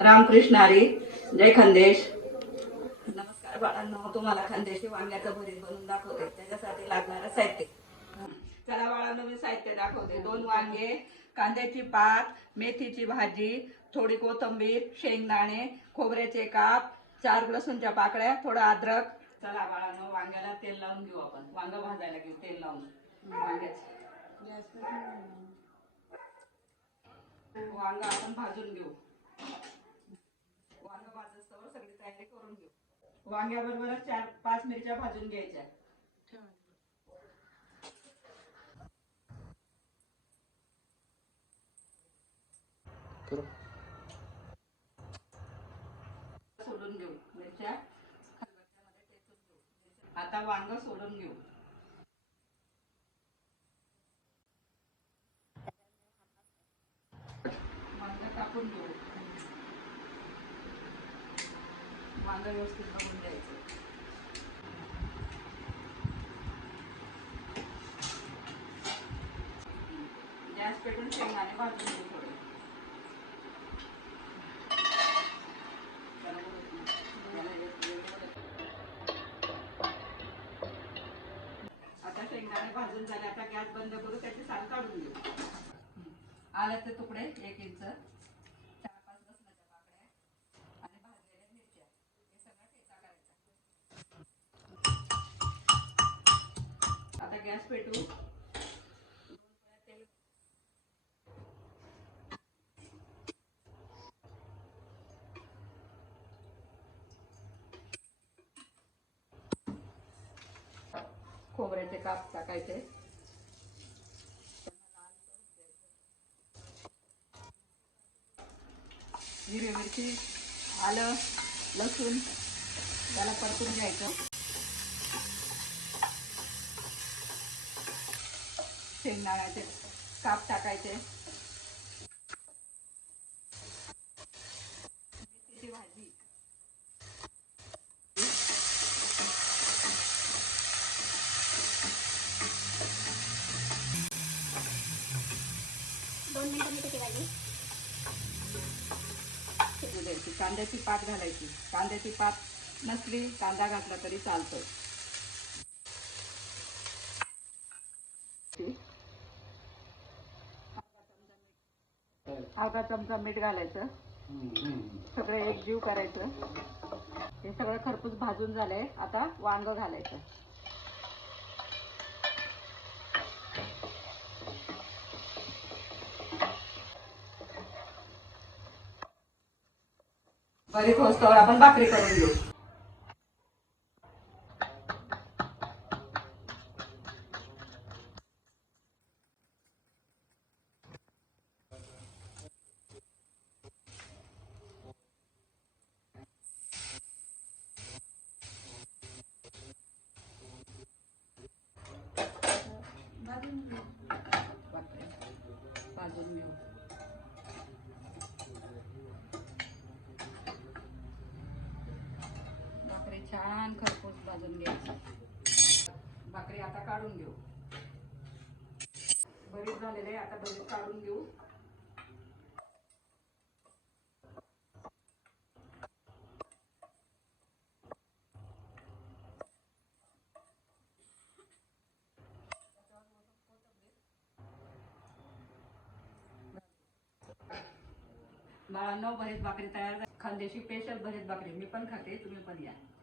रामकृष्ण हरी. जय खानदेश. नमस्कार बाळांनो, तुम्हाला खानदेशी वांग्याचं भरीत बनवून दाखवते. त्याच्यासाठी लागणारं साहित्य. चला बाळांनो, मी साहित्य दाखवते. 2 वांगे, कांद्याची पात, मेथीची भाजी, थोडी कोथिंबीर, शेंगदाणे, खोबऱ्याचे काप, 4 लसूणच्या पाकळ्या, थोडं अद्रक. चला बाळांनो, वांग्याला तेल लावून घेऊ. आपण वांग भाजायला घेऊ तेल लावून. वांग आपण भाजून घेऊ. वांग भाजस्तवर सगळी तयारी करून घेऊ. वांग्याबरोबर 4-5 मिरच्या भाजून घ्यायच्या. सोडून घेऊ मिरच्या. खलबत्त्यामध्ये ठेचून घेऊ. आता वांग सोडून घेऊ. वांग टाकून घेऊ. वांग व्यवस्थित बघून घ्यायचं. गॅस पेटून शेंगदाणे भाजून घेऊ थोडे. आता शेंगदाणे भाजून झाले. आता गॅस बंद करू. त्याची साल काढून घेऊ. आल्याचे तुकडे 1 इंच, 4-5 लसणाच्या पाकळ्या आणि भाजलेल्या मिरच्या, हे सगळं ठेचा करायचा. आता गॅस पेटू. तेल खोबऱ्याचे काप टाकायचे. हिरवी मिरची, आलं, लसूण त्याला परतून घ्यायचं. शेंगदाण्याचे काप टाकायचे. मेथीची भाजी, द्यायची. कांद्याची पात घालायची. कांद्याची पात नसली कांदा घातला तरी चालतोय. अर्धा चमचा मीठ घालायचं. सगळं एकजीव करायचं. हे सगळं खरपूस भाजून झालंय. आता वांग घालायचं. भरीत होस्तवर आपण भाकरी करून घेऊ. भाजून घेऊ. भाकरी छान खरपूस भाजून घ्यायची. भाकरी आता काढून घेऊ. भरीत झालेले. आता भरीत काढून घेऊ. बाळांनो, भरीत भाकरी तयार. खानदेशी स्पेशल भरीत भाकरी. मी पण खाते, तुम्ही पण या.